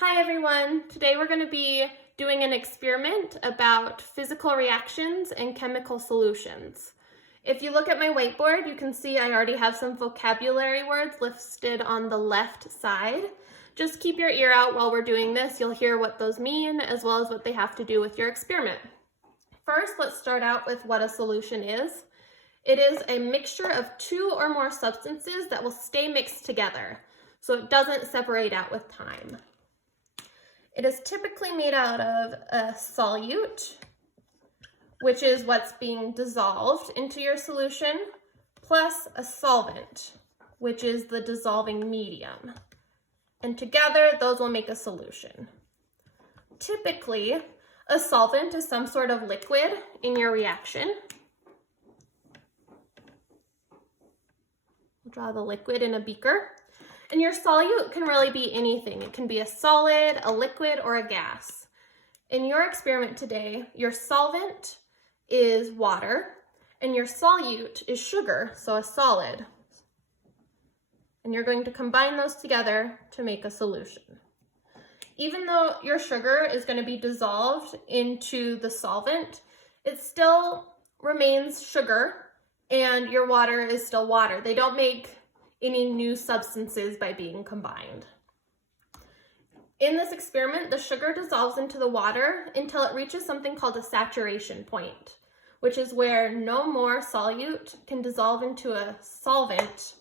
Hi everyone! Today we're going to be doing an experiment about physical reactions and chemical solutions. If you look at my whiteboard, you can see I already have some vocabulary words listed on the left side. Just keep your ear out while we're doing this. You'll hear what those mean as well as what they have to do with your experiment. First, let's start out with what a solution is. It is a mixture of two or more substances that will stay mixed together, so it doesn't separate out with time. It is typically made out of a solute, which is what's being dissolved into your solution, plus a solvent, which is the dissolving medium. And together, those will make a solution. Typically, a solvent is some sort of liquid in your reaction. We'll draw the liquid in a beaker. And your solute can really be anything. It can be a solid, a liquid, or a gas. In your experiment today, your solvent is water, and your solute is sugar, so a solid. And you're going to combine those together to make a solution. Even though your sugar is going to be dissolved into the solvent, it still remains sugar, and your water is still water. They don't make any new substances by being combined. In this experiment, the sugar dissolves into the water until it reaches something called a saturation point, which is where no more solute can dissolve into a solvent.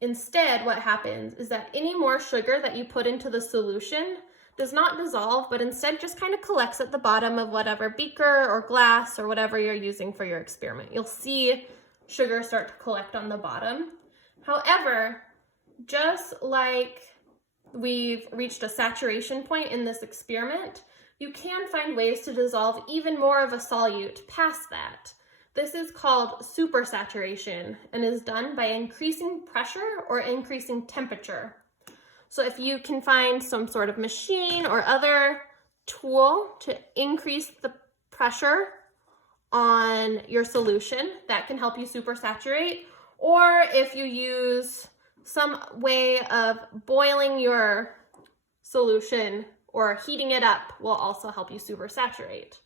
Instead, what happens is that any more sugar that you put into the solution does not dissolve, but instead just kind of collects at the bottom of whatever beaker or glass or whatever you're using for your experiment. You'll see sugar start to collect on the bottom. However, just like we've reached a saturation point in this experiment, you can find ways to dissolve even more of a solute past that. This is called supersaturation and is done by increasing pressure or increasing temperature. So if you can find some sort of machine or other tool to increase the pressure on your solution, that can help you supersaturate. Or if you use some way of boiling your solution or heating it up, will also help you supersaturate.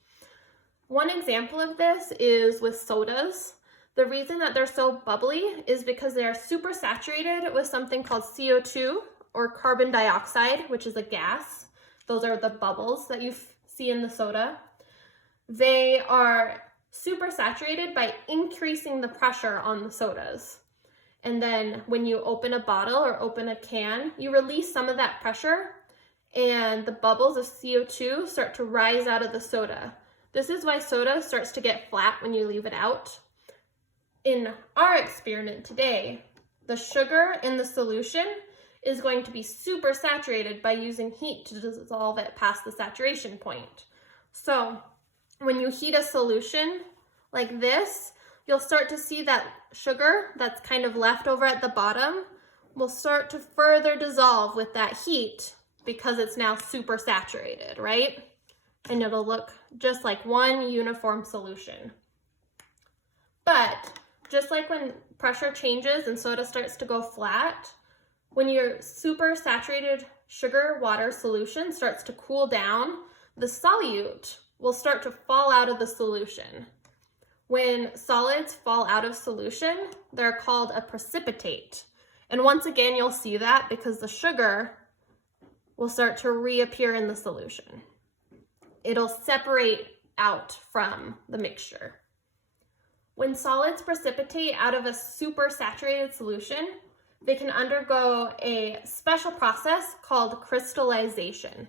One example of this is with sodas. The reason that they're so bubbly is because they are supersaturated with something called CO2 or carbon dioxide, which is a gas. Those are the bubbles that you see in the soda. They are supersaturated by increasing the pressure on the sodas. And then when you open a bottle or open a can, you release some of that pressure and the bubbles of CO2 start to rise out of the soda. This is why soda starts to get flat when you leave it out. In our experiment today, the sugar in the solution is going to be supersaturated by using heat to dissolve it past the saturation point. So when you heat a solution like this, you'll start to see that sugar that's kind of left over at the bottom will start to further dissolve with that heat because it's now supersaturated, right? And it'll look just like one uniform solution. But just like when pressure changes and soda starts to go flat, when your supersaturated sugar water solution starts to cool down, the solute will start to fall out of the solution. When solids fall out of solution, they're called a precipitate. And once again, you'll see that because the sugar will start to reappear in the solution. It'll separate out from the mixture. When solids precipitate out of a supersaturated solution, they can undergo a special process called crystallization.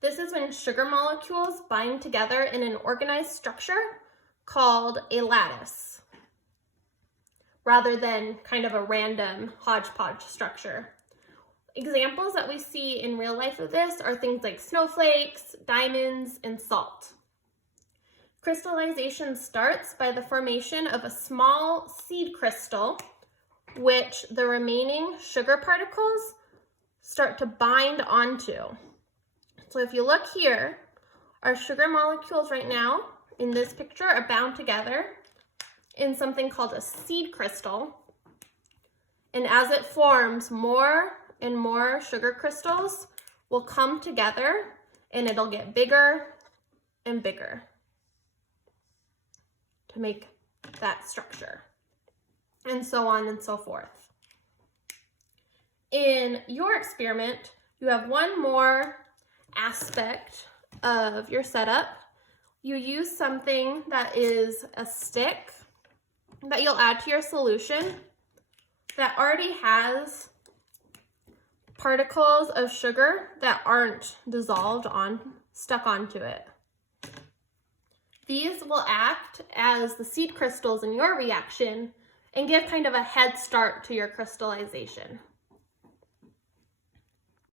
This is when sugar molecules bind together in an organized structure called a lattice, rather than kind of a random hodgepodge structure. Examples that we see in real life of this are things like snowflakes, diamonds, and salt. Crystallization starts by the formation of a small seed crystal, which the remaining sugar particles start to bind onto. So if you look here, our sugar molecules right now in this picture are bound together in something called a seed crystal. And as it forms more and more sugar crystals will come together and it'll get bigger and bigger to make that structure, and so on and so forth. In your experiment, you have one more aspect of your setup. You use something that is a stick that you'll add to your solution that already has particles of sugar that aren't dissolved stuck onto it. These will act as the seed crystals in your reaction and give kind of a head start to your crystallization.